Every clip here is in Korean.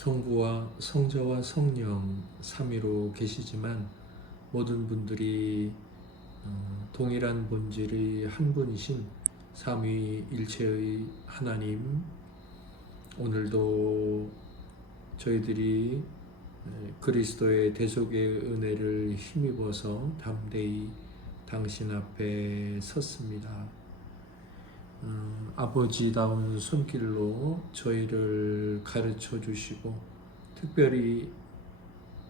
성부와 성자와 성령 삼위로 계시지만 모든 분들이 동일한 본질의 한 분이신 삼위일체의 하나님, 오늘도 저희들이 그리스도의 대속의 은혜를 힘입어서 담대히 당신 앞에 섰습니다. 아버지다운 손길로 저희를 가르쳐 주시고 특별히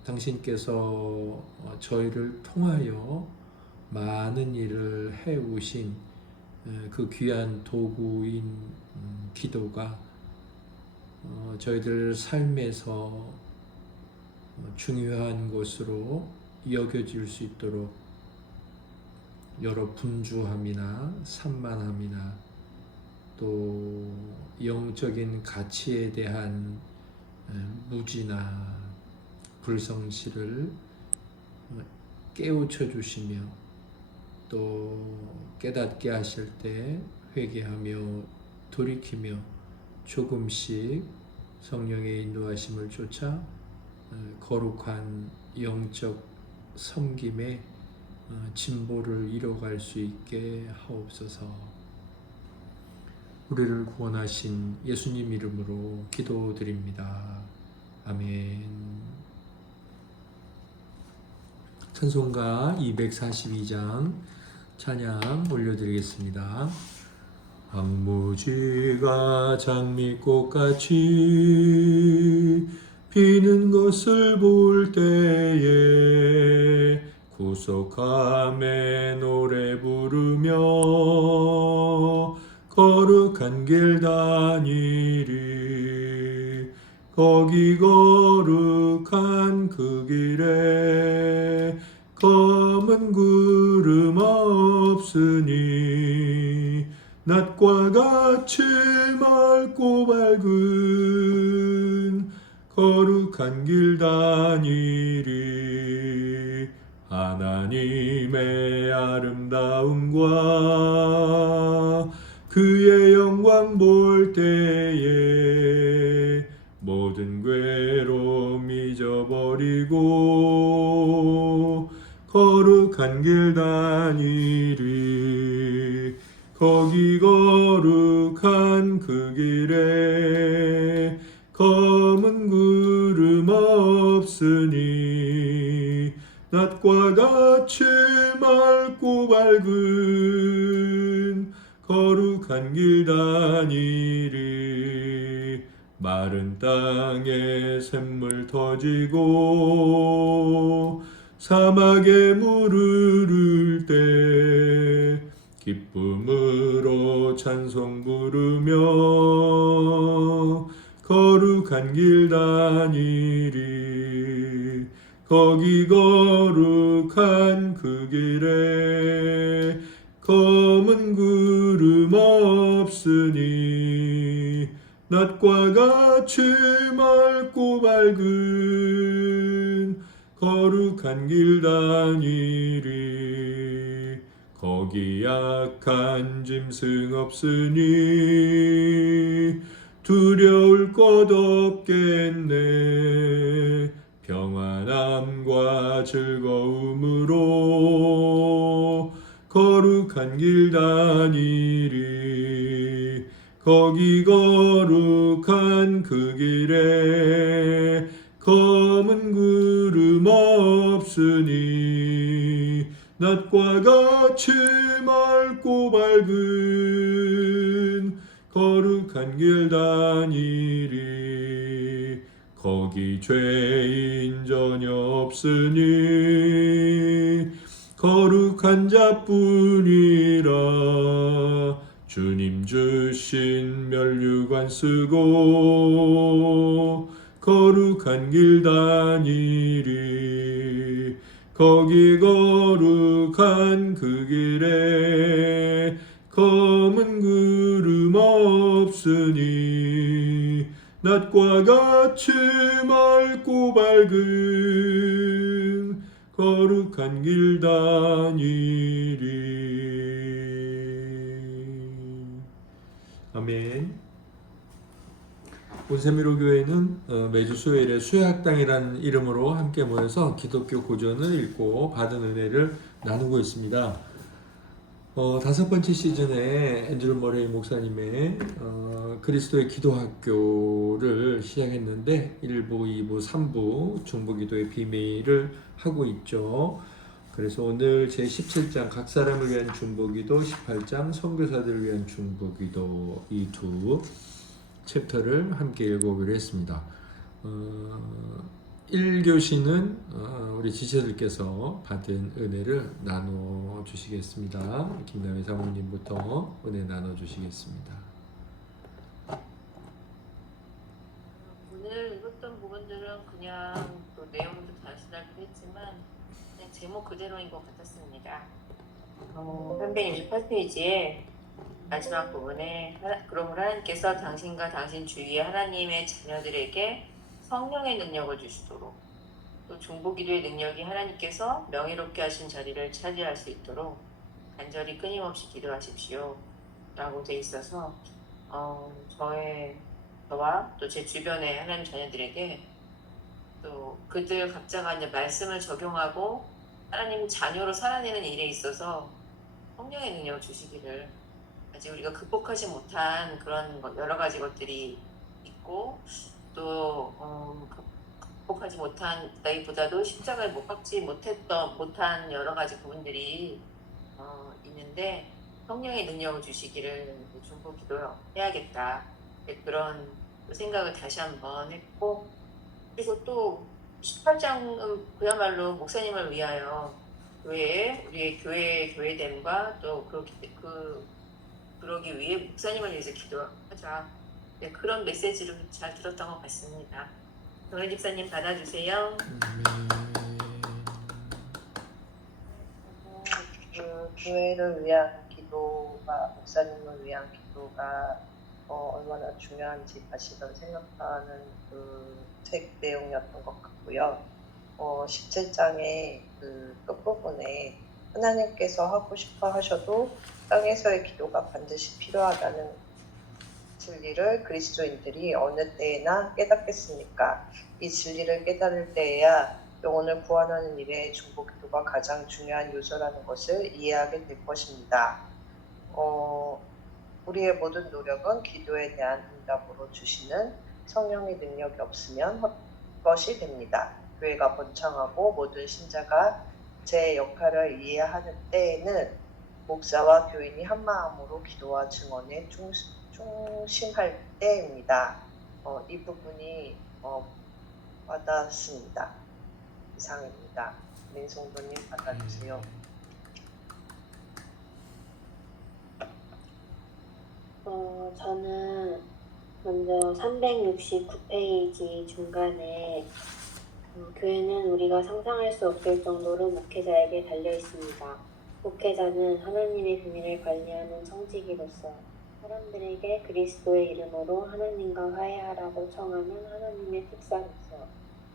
당신께서 저희를 통하여 많은 일을 해오신 그 귀한 도구인 기도가 저희들 삶에서 중요한 것으로 여겨질 수 있도록 여러 분주함이나 산만함이나 또 영적인 가치에 대한 무지나 불성실을 깨우쳐 주시며 또 깨닫게 하실 때 회개하며 돌이키며 조금씩 성령의 인도하심을 쫓아 거룩한 영적 섬김의 진보를 이뤄갈 수 있게 하옵소서. 우리를 구원하신 예수님 이름으로 기도드립니다. 아멘. 찬송가 242장 찬양 올려드리겠습니다. 황무지가 장미꽃같이 피는 것을 볼 때에 구속함에 노래 부르며 거룩한 길 다니리. 거기 거룩한 그 길에 검은 구름 없으니 낮과 같이 맑고 밝은 거룩한 길 다니리. 하나님의 아름다움과 그의 영광 볼 때에 모든 괴로움 잊어버리고 거룩한 길 다니리. 거기 거룩한 그 길에 검은 구름 없으니 낮과 같이 맑고 밝은 거룩한 길 다니리. 마른 땅에 샘물 터지고 사막에 물 흐를 때 기쁨으로 찬송 부르며 거룩한 길 다니리. 거기 거룩한 그 길에 검은 구름 없으니 낮과 같이 맑고 밝은 거룩한 길 다니리. 거기 약한 짐승 없으니 두려울 것 없겠네. 평안함과 즐거움으로 거룩한 길 다니리. 거기 거룩한 그 길에 검은 구름 없으니 낮과 같이 맑고 밝은 거룩한 길 다니리. 거기 죄인 전혀 없으니 거룩한 자뿐이라. 주님 주신 면류관 쓰고 거룩한 길 다니리. 거기 거룩한 그 길에 검은 구름 없으니 낮과 같이 맑고 밝은 거룩한 길 다니리. 아멘. 온세미로 교회는 매주 수요일에 수요학당이라는 이름으로 함께 모여서 기독교 고전을 읽고 받은 은혜를 나누고 있습니다. 다섯 번째 시즌에 앤드루 머레이 목사님의 그리스도의 기도학교를 시작했는데 1부, 2부, 3부 중보기도의 비밀을 하고 있죠. 그래서 오늘 제17장 각 사람을 위한 중보기도, 18장 선교사들을 위한 중보기도 이 두 챕터를 함께 읽어보기로 했습니다. 1교시는 우리 지체들께서 받은 은혜를 나눠 주시겠습니다. 김남희 사모님부터 은혜 나눠 주시겠습니다. 오늘 읽었던 부분들은 그냥 또 내용도 단순하기도 했지만 그냥 제목 그대로인 것 같았습니다. 368페이지에 마지막 부분에 그러므로 하나님께서 당신과 당신 주위의 하나님의 자녀들에게 성령의 능력을 주시도록 또 중보기도의 능력이 하나님께서 명예롭게 하신 자리를 차지할 수 있도록 간절히 끊임없이 기도하십시오 라고 돼 있어서 저와 또 제 주변의 하나님 자녀들에게 또 그들 각자가 이제 말씀을 적용하고 하나님 자녀로 살아내는 일에 있어서 성령의 능력을 주시기를, 아직 우리가 극복하지 못한 그런 여러 가지 것들이 있고 또 극복하지 못한다기보다도 십자가를 못 박지 못한 여러 가지 부분들이 있는데 성령의 능력을 주시기를 중보 기도해야겠다, 그런 생각을 다시 한번 했고, 그리고 또 18장은 그야말로 목사님을 위하여 우리의 교회됨과 또 그러기 위해 목사님을 위해서 기도하자, 그런 메시지를 잘 들었던 것 같습니다. 정혜 집사님 받아주세요. 교회를 위한 기도가, 목사님을 위한 기도가 얼마나 중요한지 다시 생각하는 그 책 내용이었던 것 같고요. 17장의 그 끝부분에 하나님께서 하고 싶어 하셔도 땅에서의 기도가 반드시 필요하다는 진리를 그리스도인들이 어느 때에나 깨닫겠습니까? 이 진리를 깨달을 때에야 영혼을 구원하는 일에 중보기도가 가장 중요한 요소라는 것을 이해하게 될 것입니다. 우리의 모든 노력은 기도에 대한 응답으로 주시는 성령의 능력이 없으면 헛것이 됩니다. 교회가 번창하고 모든 신자가 제 역할을 이해하는 때에는 목사와 교인이 한마음으로 기도와 증언에 충실할 때입니다. 이 부분이 와닿습니다. 이상입니다. 민송도님 받아주세요. 저는 먼저 369페이지 중간에 교회는 우리가 상상할 수 없을 정도로 목회자에게 달려 있습니다. 목회자는 하나님의 비밀을 관리하는 청지기로서 사람들에게 그리스도의 이름으로 하나님과 화해하라고 청하는 하나님의 특사로서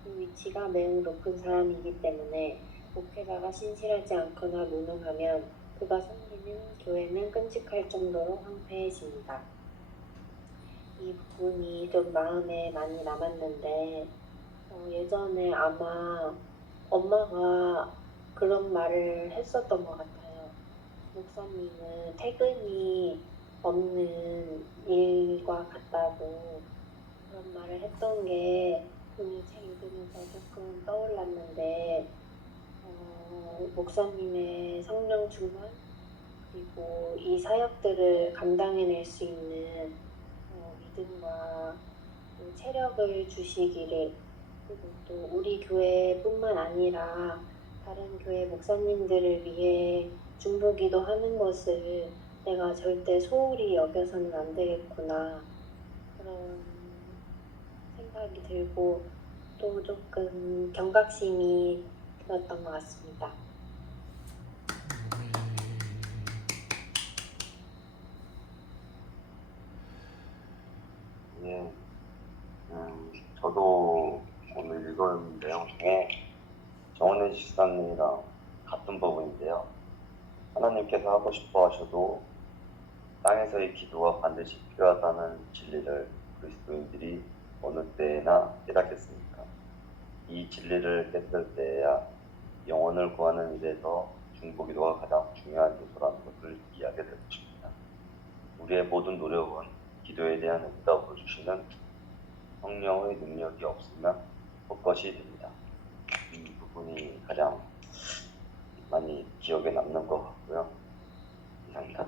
그 위치가 매우 높은 사람이기 때문에 목회자가 신실하지 않거나 무능하면 그가 섬기는 교회는 끔찍할 정도로 황폐해집니다. 이 부분이 좀 마음에 많이 남았는데 예전에 아마 엄마가 그런 말을 했었던 것 같아요. 목사님은 퇴근이 없는 일과 같다고 그런 말을 했던 게 오늘 책 읽으면서 조금 떠올랐는데 목사님의 성령 충만 그리고 이 사역들을 감당해낼 수 있는 믿음과 체력을 주시기를, 그리고 또 우리 교회뿐만 아니라 다른 교회 목사님들을 위해 중보기도 하는 것을 내가 절대 소홀히 여겨서는 안 되겠구나, 그런 생각이 들고 또 조금 경각심이 들었던 것 같습니다. 예, 저도 오늘 읽은 내용 중에 정원혜 집사님이랑 같은 부분인데요. 하나님께서 하고 싶어 하셔도 땅에서의 기도가 반드시 필요하다는 진리를 그리스도인들이 어느 때나 깨닫겠습니까? 이 진리를 깨달을 때야 영혼을 구하는 일에서 중보기도가 가장 중요한 요소라는 것을 이해하게 될 것입니다. 우리의 모든 노력은 기도에 대한 응답을 주시는 성령의 능력이 없으면 헛것이 됩니다. 이 부분이 가장 많이 기억에 남는 것 같고요. 이상입니다.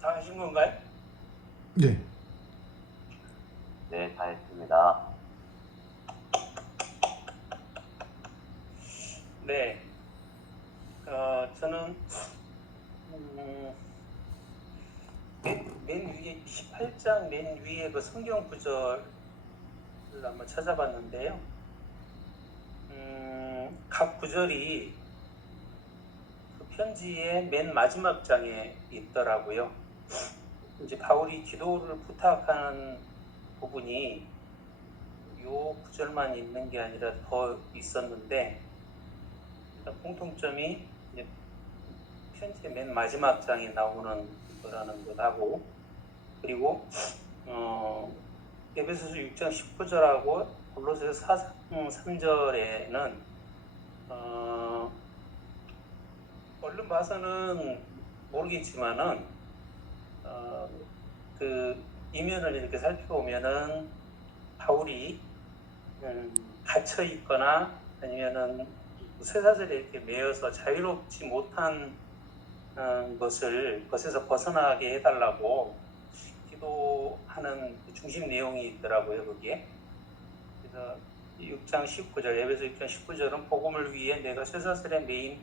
다 하신 건가요? 네. 네, 다 했습니다. 네. 저는 맨 위에 28장 맨 위에 그 성경 구절을 한번 찾아봤는데요. 각 구절이 그 편지의 맨 마지막 장에 있더라고요. 이제 바울이 기도를 부탁하는 부분이 요 구절만 있는 게 아니라 더 있었는데, 일단 공통점이 이제 편지의 맨 마지막 장에 나오는 거라는 것하고, 그리고 에베소서 6장 19절하고 골로새서 4장 3절에는 얼른 봐서는 모르겠지만은 그 이면을 이렇게 살펴보면은 바울이 갇혀 있거나 아니면은 쇠사슬에 이렇게 매여서 자유롭지 못한 것에서 벗어나게 해달라고 기도하는 중심 내용이 있더라고요, 거기에. 그래서 6장 19절, 에베소 6장 19절은 복음을 위해 내가 쇠사슬에 매인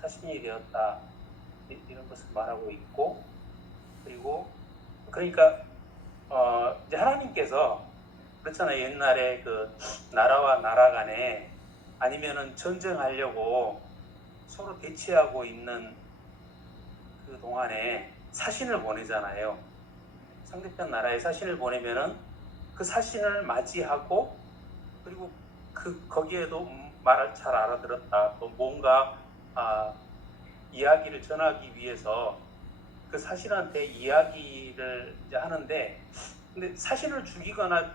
사신이 되었다, 이런 것을 말하고 있고, 그리고 그러니까 이제 하나님께서 그렇잖아요. 옛날에 그 나라와 나라 간에 아니면은 전쟁하려고 서로 대치하고 있는 그 동안에 사신을 보내잖아요. 상대편 나라에 사신을 보내면은 그 사신을 맞이하고, 그리고 거기에도 말을 잘 알아들었다, 또 뭔가 이야기를 전하기 위해서 그 사신한테 이야기를 이제 하는데, 근데 사신을 죽이거나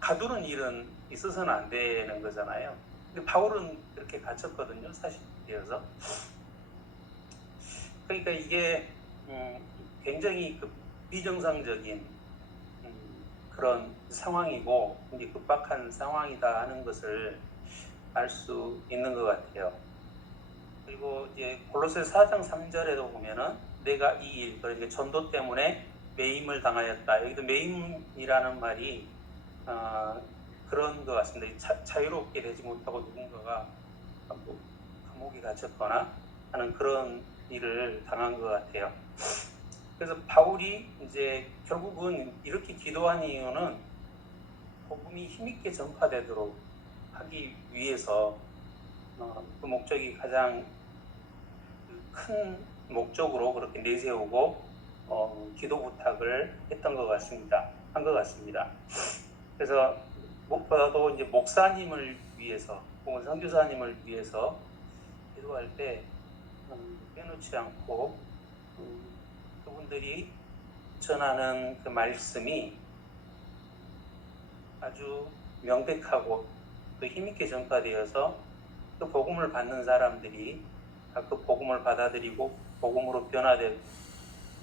가두는 일은 있어서는 안 되는 거잖아요. 근데 바울은 그렇게 갇혔거든요, 사신에 대해서. 그러니까 이게 굉장히 비정상적인 그런 상황이고 굉장히 급박한 상황이다 하는 것을 알 수 있는 것 같아요. 그리고 이제 골로새 4장 3절에도 보면은 내가 이 일, 그러니까 전도 때문에 매임을 당하였다. 여기도 매임이라는 말이 그런 것 같습니다. 자유롭게 되지 못하고 누군가가 감옥에 갇혔거나 하는 그런 일을 당한 것 같아요. 그래서 바울이 이제 결국은 이렇게 기도한 이유는 복음이 힘있게 전파되도록 하기 위해서 그 목적이 가장 큰 목적으로 그렇게 내세우고 기도 부탁을 했던 것 같습니다. 한 것 같습니다. 그래서 무엇보다도 이제 목사님을 위해서 혹은 선교사님을 위해서 기도할 때 빼놓지 않고 그분들이 전하는 그 말씀이 아주 명백하고 또 힘있게 전파되어서 그 복음을 받는 사람들이 그 복음을 받아들이고 복음으로 변화되고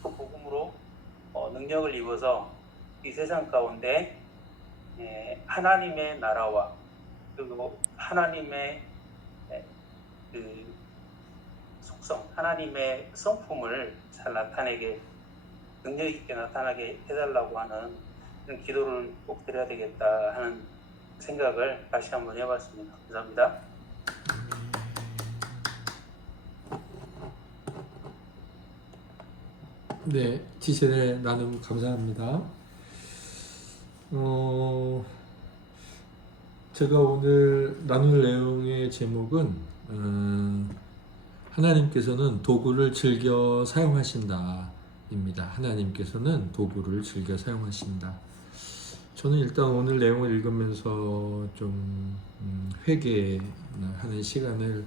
그 복음으로 능력을 입어서 이 세상 가운데 하나님의 나라와 그리고 하나님의 그 속성, 하나님의 성품을 잘 나타내게, 능력 있게 나타나게 해달라고 하는 그런 기도를 꼭 드려야 되겠다 하는 생각을 다시 한번 해봤습니다. 감사합니다. 네, 지체의 나눔 감사합니다. 제가 오늘 나눌 내용의 제목은 하나님께서는 도구를 즐겨 사용하신다. 입니다. 하나님께서는 도구를 즐겨 사용하신다. 저는 일단 오늘 내용을 읽으면서 좀 회개하는 시간을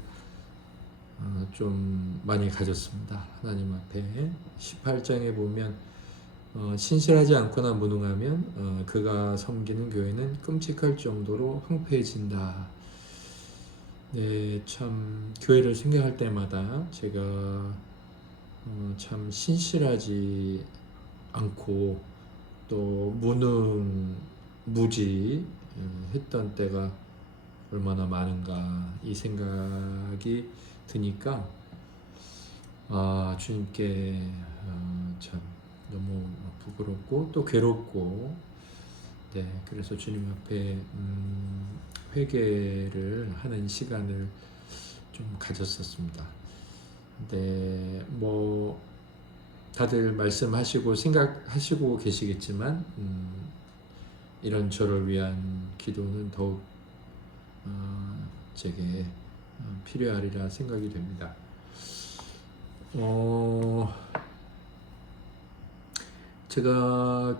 좀 많이 가졌습니다. 하나님 앞에 18장에 보면 신실하지 않거나 무능하면 그가 섬기는 교회는 끔찍할 정도로 황폐해진다. 네, 참 교회를 생각할 때마다 제가 참 신실하지 않고 또 무지 했던 때가 얼마나 많은가 이 생각이 드니까 주님께 참 너무 부끄럽고 또 괴롭고 네, 그래서 주님 앞에 회개를 하는 시간을 좀 가졌었습니다. 네, 뭐 다들 말씀하시고 생각하시고 계시겠지만 이런 저를 위한 기도는 더욱 제게 필요하리라 생각이 됩니다. 제가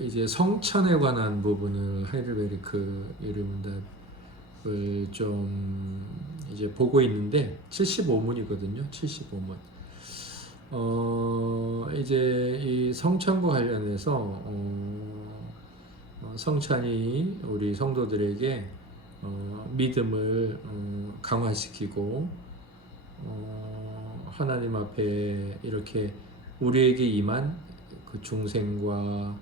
이제 성찬에 관한 부분을 하이델베르크 예루문답을 좀 이제 보고 있는데 75문이거든요. 75문. 이제 이 성찬과 관련해서 성찬이 우리 성도들에게 믿음을 강화시키고 하나님 앞에 이렇게 우리에게 임한 그 중생과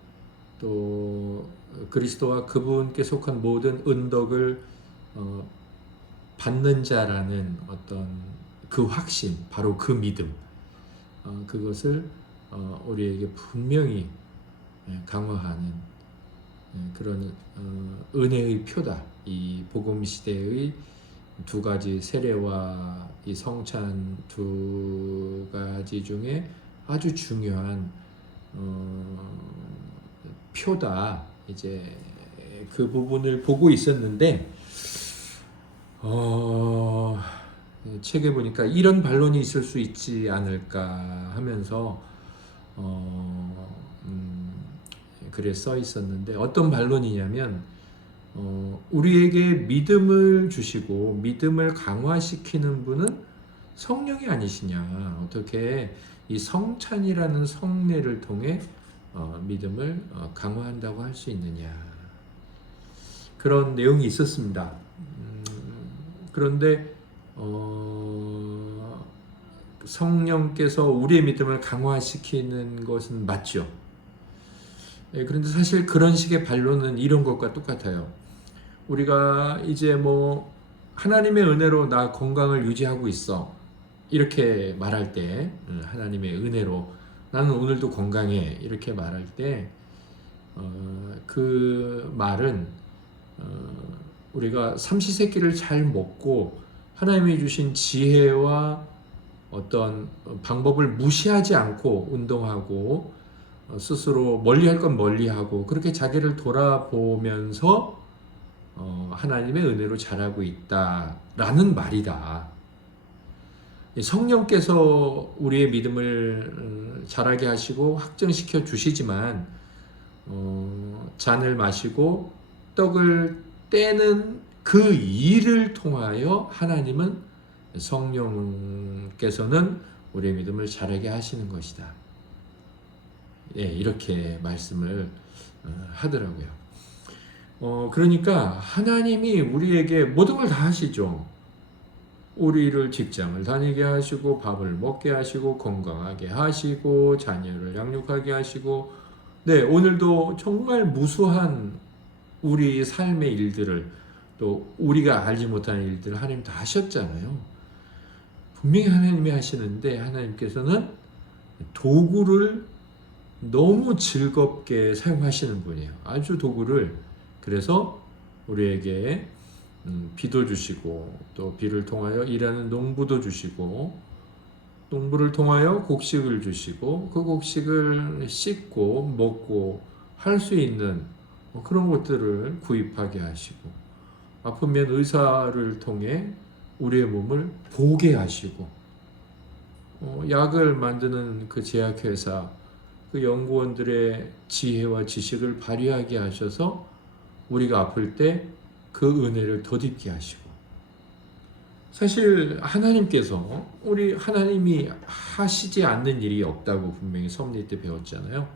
또 그리스도와 그분께 속한 모든 은덕을 받는 자라는 어떤 그 확신, 바로 그 믿음, 그것을 우리에게 분명히 강화하는 그런 은혜의 표다. 이 복음 시대의 두 가지 세례와 이 성찬 두 가지 중에 아주 중요한 표다. 이제 그 부분을 보고 있었는데 책에 보니까 이런 반론이 있을 수 있지 않을까 하면서 글에 써 있었는데 어떤 반론이냐면 우리에게 믿음을 주시고 믿음을 강화시키는 분은 성령이 아니시냐, 어떻게 이 성찬이라는 성례를 통해 믿음을 강화한다고 할 수 있느냐, 그런 내용이 있었습니다. 그런데 성령께서 우리의 믿음을 강화시키는 것은 맞죠. 그런데 사실 그런 식의 반론은 이런 것과 똑같아요. 우리가 이제 뭐 하나님의 은혜로 나 건강을 유지하고 있어, 이렇게 말할 때, 하나님의 은혜로 나는 오늘도 건강해, 이렇게 말할 때 그 말은 우리가 삼시세끼를 잘 먹고 하나님이 주신 지혜와 어떤 방법을 무시하지 않고 운동하고 스스로 멀리할 건 멀리하고 그렇게 자기를 돌아보면서 하나님의 은혜로 자라고 있다라는 말이다. 성령께서 우리의 믿음을 자라게 하시고 확증시켜 주시지만 잔을 마시고 떡을 떼는 그 일을 통하여 하나님은, 성령께서는 우리의 믿음을 자라게 하시는 것이다. 예, 이렇게 말씀을 하더라고요. 그러니까 하나님이 우리에게 모든 걸 다 하시죠. 우리를 직장을 다니게 하시고 밥을 먹게 하시고 건강하게 하시고 자녀를 양육하게 하시고, 네, 오늘도 정말 무수한 우리 삶의 일들을, 또 우리가 알지 못하는 일들을 하나님 다 하셨잖아요. 분명히 하나님이 하시는데 하나님께서는 도구를 너무 즐겁게 사용하시는 분이에요. 아주 도구를. 그래서 우리에게 비도 주시고 또 비를 통하여 일하는 농부도 주시고, 농부를 통하여 곡식을 주시고 그 곡식을 씻고 먹고 할 수 있는 그런 것들을 구입하게 하시고, 아프면 의사를 통해 우리의 몸을 보게 하시고, 약을 만드는 그 제약회사, 그 연구원들의 지혜와 지식을 발휘하게 하셔서 우리가 아플 때 그 은혜를 덧입게 하시고, 사실 하나님께서 우리 하나님이 하시지 않는 일이 없다고 분명히 섭리 때 배웠잖아요.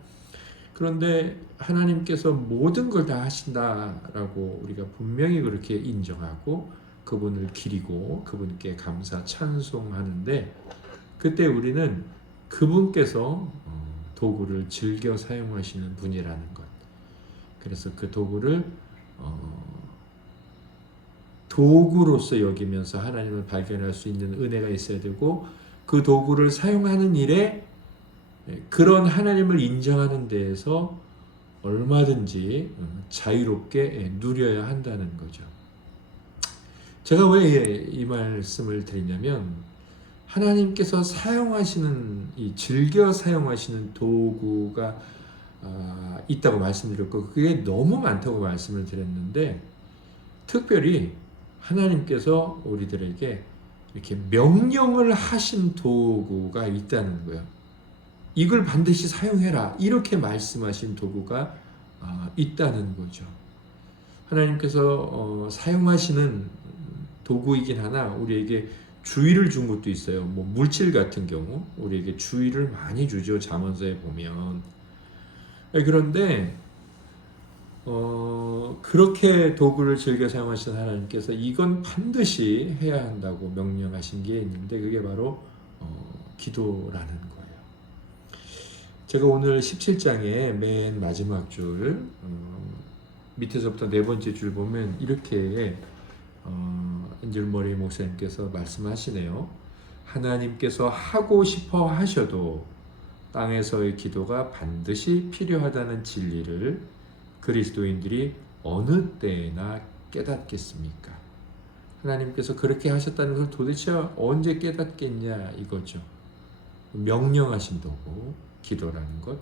그런데 하나님께서 모든 걸 다 하신다라고 우리가 분명히 그렇게 인정하고 그분을 기리고 그분께 감사 찬송하는데, 그때 우리는 그분께서 도구를 즐겨 사용하시는 분이라는 것, 그래서 그 도구를 도구로서 여기면서 하나님을 발견할 수 있는 은혜가 있어야 되고, 그 도구를 사용하는 일에 그런 하나님을 인정하는 데에서 얼마든지 자유롭게 누려야 한다는 거죠. 제가 왜 이 말씀을 드리냐면, 하나님께서 사용하시는, 이 즐겨 사용하시는 도구가 있다고 말씀드렸고, 그게 너무 많다고 말씀을 드렸는데, 특별히 하나님께서 우리들에게 이렇게 명령을 하신 도구가 있다는 거예요. 이걸 반드시 사용해라, 이렇게 말씀하신 도구가 있다는 거죠. 하나님께서 사용하시는 도구이긴 하나 우리에게 주의를 준 것도 있어요. 뭐 물질 같은 경우 우리에게 주의를 많이 주죠. 잠언서에 보면. 그런데 그렇게 도구를 즐겨 사용하신 하나님께서 이건 반드시 해야 한다고 명령하신 게 있는데, 그게 바로 기도라는 거예요. 제가 오늘 17장의 맨 마지막 줄 밑에서부터 네 번째 줄 보면 이렇게 앤드류 머레이 목사님께서 말씀하시네요. 하나님께서 하고 싶어 하셔도 땅에서의 기도가 반드시 필요하다는 진리를 그리스도인들이 어느 때나 깨닫겠습니까? 하나님께서 그렇게 하셨다는 걸 도대체 언제 깨닫겠냐 이거죠. 명령하신 도구 기도라는 것,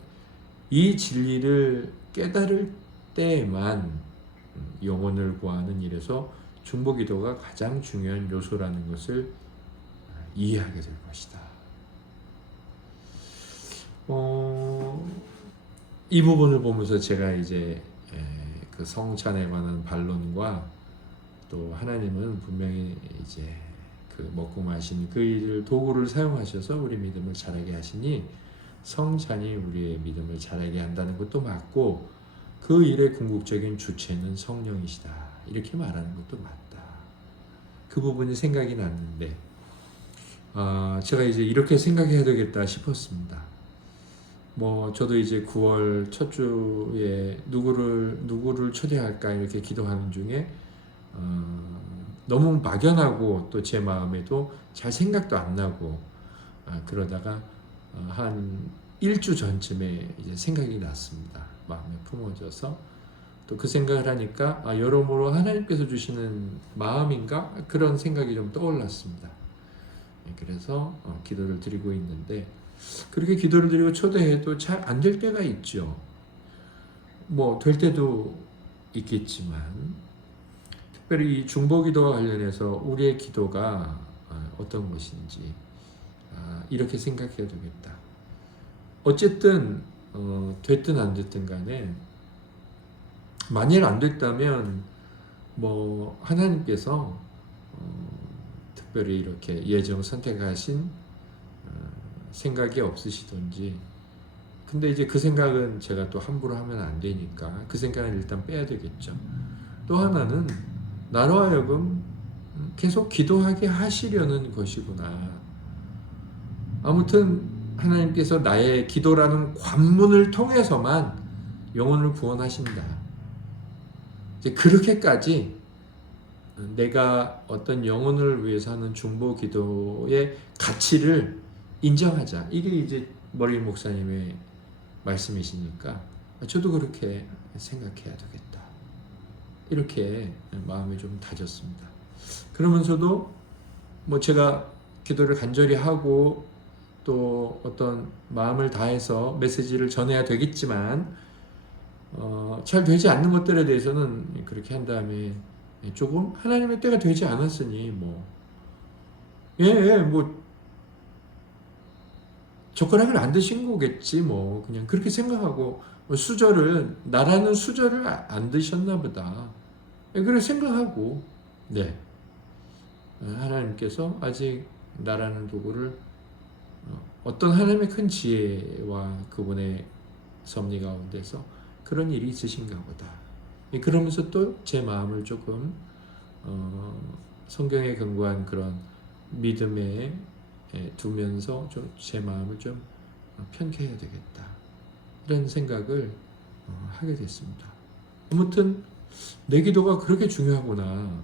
이 진리를 깨달을 때에만 영혼을 구하는 일에서 중보기도가 가장 중요한 요소라는 것을 이해하게 될 것이다. 이 부분을 보면서 제가 이제 그 성찬에 관한 반론과 또 하나님은 분명히 이제 그 먹고 마신 그 일을 도구를 사용하셔서 우리 믿음을 자라게 하시니 성찬이 우리의 믿음을 자라게 한다는 것도 맞고, 그 일의 궁극적인 주체는 성령이시다, 이렇게 말하는 것도 맞다. 그 부분이 생각이 났는데 제가 이제 이렇게 생각해야 되겠다 싶었습니다. 뭐 저도 이제 9월 첫 주에 누구를 초대할까 이렇게 기도하는 중에 너무 막연하고 또 제 마음에도 잘 생각도 안 나고 그러다가 한 1주 전쯤에 이제 생각이 났습니다. 마음에 품어져서 또 그 생각을 하니까 여러모로 하나님께서 주시는 마음인가 그런 생각이 좀 떠올랐습니다. 그래서 기도를 드리고 있는데, 그렇게 기도를 드리고 초대해도 잘 안 될 때가 있죠. 뭐 될 때도 있겠지만, 특별히 이 중보기도와 관련해서 우리의 기도가 어떤 것인지 이렇게 생각해야 되겠다. 어쨌든 됐든 안 됐든 간에 만일 안 됐다면 뭐 하나님께서 특별히 이렇게 예정 선택하신 생각이 없으시던지, 근데 이제 그 생각은 제가 또 함부로 하면 안 되니까 그 생각은 일단 빼야 되겠죠. 또 하나는 나로 하여금 계속 기도하게 하시려는 것이구나. 아무튼 하나님께서 나의 기도라는 관문을 통해서만 영혼을 구원하신다. 이제 그렇게까지 내가 어떤 영혼을 위해서 하는 중보 기도의 가치를 인정하자. 이게 이제 머리 목사님의 말씀이시니까 저도 그렇게 생각해야 되겠다. 이렇게 마음이 좀 다졌습니다. 그러면서도 뭐 제가 기도를 간절히 하고 또 어떤 마음을 다해서 메시지를 전해야 되겠지만 잘 되지 않는 것들에 대해서는 그렇게 한 다음에 조금 하나님의 때가 되지 않았으니 뭐 젓가락을 안 드신 거겠지 뭐 그냥 그렇게 생각하고 수저를 나라는 수저를 안 드셨나 보다. 그렇게 생각하고 네 하나님께서 아직 나라는 도구를 어떤 하나님의 큰 지혜와 그분의 섭리 가운데서 그런 일이 있으신가 보다. 그러면서 또 제 마음을 조금 성경에 근거한 그런 믿음에 두면서 좀 제 마음을 좀 편케해야 되겠다. 이런 생각을 하게 됐습니다. 아무튼 내 기도가 그렇게 중요하구나.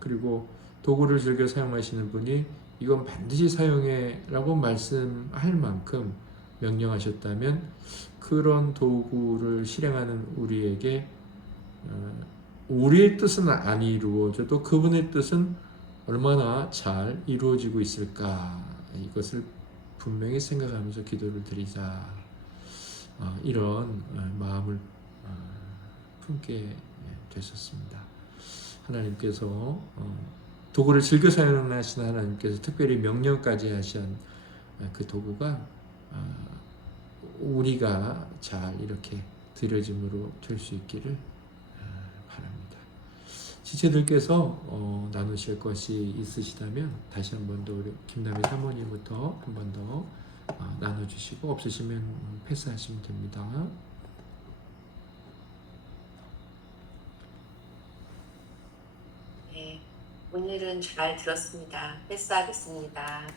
그리고 도구를 즐겨 사용하시는 분이 이건 반드시 사용해라고 말씀할 만큼 명령하셨다면 그런 도구를 실행하는 우리에게 우리의 뜻은 안 이루어져도 그분의 뜻은 얼마나 잘 이루어지고 있을까 이것을 분명히 생각하면서 기도를 드리자 이런 마음을 품게 됐었습니다. 하나님께서 도구를 즐겨 사용하시는 하나님께서 특별히 명령까지 하신 그 도구가 우리가 잘 이렇게 드려짐으로 될 수 있기를 바랍니다. 지체들께서 나누실 것이 있으시다면 다시 한 번 더 우리 김남희 사모님부터 한 번 더 나눠주시고 없으시면 패스하시면 됩니다. 네, 오늘은 잘 들었습니다. 패스하겠습니다.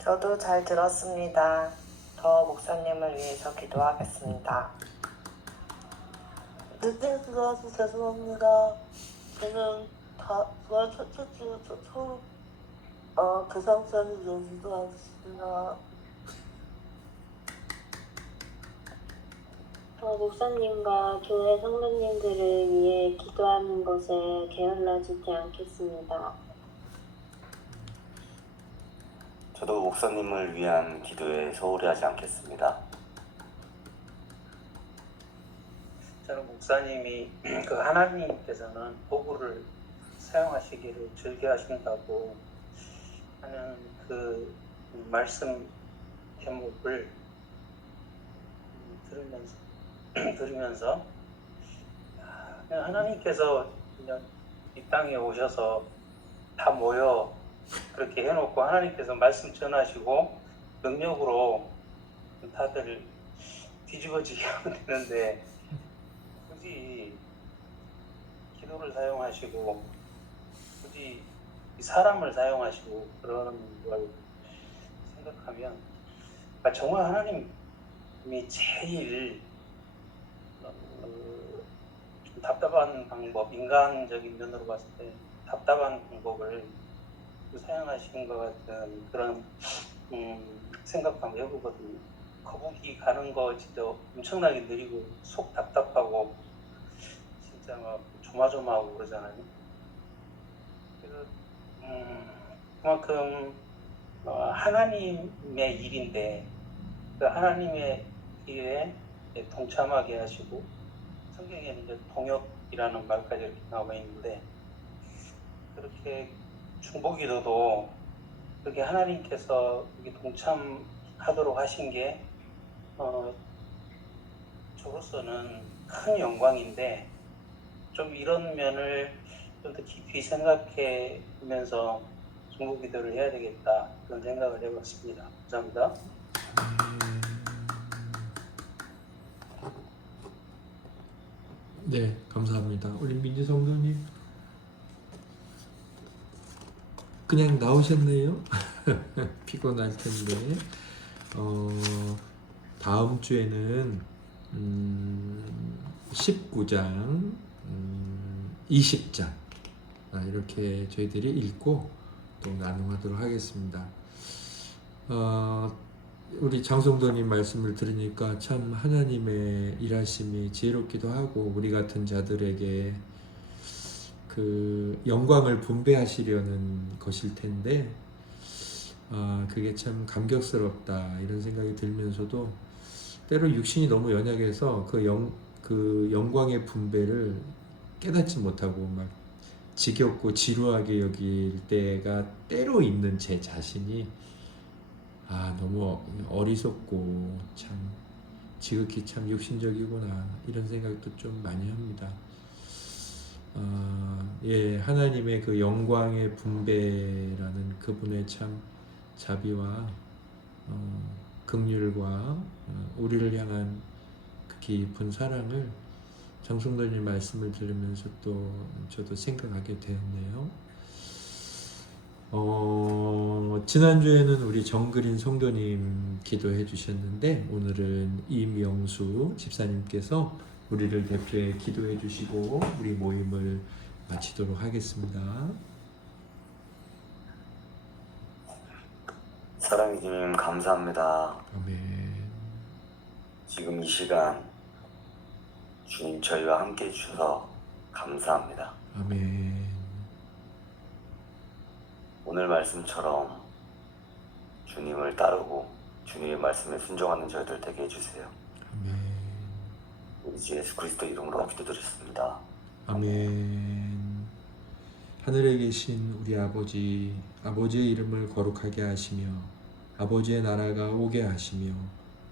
저도 잘 들었습니다. 더 목사님을 위해서 기도하겠습니다. 늦게 들어와서 죄송합니다. 저는 처음 교상선이 연수도 하겠습니다. 목사님과 교회 성도님들을 위해 기도하는 것에 게을러지지 않겠습니다. 저도 목사님을 위한 기도에 소홀히 하지 않겠습니다. 저는 목사님이 그 하나님께서는 도구를 사용하시기를 즐겨하신다고 하는 그 말씀 제목을 들으면서 그냥 하나님께서 그냥 이 땅에 오셔서 다 모여 그렇게 해놓고 하나님께서 말씀 전하시고 능력으로 다들 뒤집어지게 하면 되는데 굳이 기도를 사용하시고 굳이 사람을 사용하시고 그러는 걸 생각하면 정말 하나님이 제일 좀 답답한 방법, 인간적인 면으로 봤을 때 답답한 방법을 사용하신 것 같은 그런 생각하면 해보거든요. 거북이 가는 거 진짜 엄청나게 느리고 속 답답하고 진짜 막 조마조마하고 그러잖아요. 그래서 그만큼 하나님의 일인데 그 하나님의 일에 동참하게 하시고 성경에는 이제 동역이라는 말까지 이렇게 나와 있는데 그렇게 중보기도도 그렇게 하나님께서 동참하도록 하신 게 저로서는 큰 영광인데 좀 이런 면을 좀 더 깊이 생각해보면서 중보기도를 해야 되겠다 그런 생각을 해봤습니다. 감사합니다. 네, 감사합니다. 우리 민지 성도님 그냥 나오셨네요. 피곤할 텐데 다음 주에는 19장, 20장 이렇게 저희들이 읽고 또 나눔하도록 하겠습니다. 우리 장성도님 말씀을 들으니까 참 하나님의 일하심이 지혜롭기도 하고 우리 같은 자들에게 그 영광을 분배하시려는 것일 텐데 그게 참 감격스럽다 이런 생각이 들면서도 때로 육신이 너무 연약해서 그 영광의 분배를 깨닫지 못하고 막 지겹고 지루하게 여길 때가 때로 있는 제 자신이 너무 어리석고 참 지극히 참 육신적이구나 이런 생각도 좀 많이 합니다. 하나님의 그 영광의 분배라는 그분의 참 자비와 긍휼과 우리를 향한 그 깊은 사랑을 장성도님 말씀을 들으면서 또 저도 생각하게 되었네요. 지난주에는 우리 정그린 성도님 기도해 주셨는데 오늘은 이명수 집사님께서 우리를 대표해 기도해 주시고 우리 모임을 마치도록 하겠습니다. 사랑의 주님 감사합니다. 아멘. 지금 이 시간 주님 저희와 함께 해주셔서 감사합니다. 아멘. 오늘 말씀처럼 주님을 따르고 주님의 말씀에 순종하는 저희들 되게 해주세요. 아멘. 우리 주 예수 그리스도 이름으로 기도드렸습니다. 아멘. 하늘에 계신 우리 아버지, 아버지의 이름을 거룩하게 하시며 아버지의 나라가 오게 하시며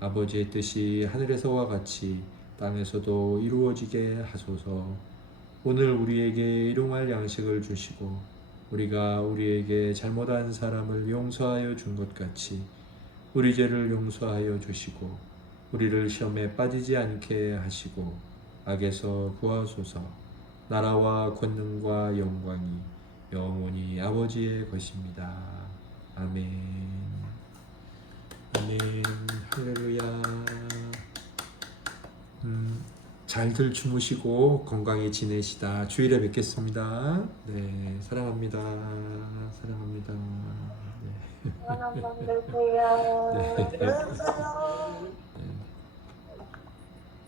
아버지의 뜻이 하늘에서와 같이 땅에서도 이루어지게 하소서. 오늘 우리에게 일용할 양식을 주시고 우리가 우리에게 잘못한 사람을 용서하여 준 것 같이 우리 죄를 용서하여 주시고 우리를 시험에 빠지지 않게 하시고 악에서 구하소서. 나라와 권능과 영광이 영원히 아버지의 것입니다. 아멘. 아멘. 할렐루야. 잘들 주무시고 건강히 지내시다. 주일에 뵙겠습니다. 네, 사랑합니다. 사랑합니다. 네. 사랑만 되세요. 네. 안녕히 계세요.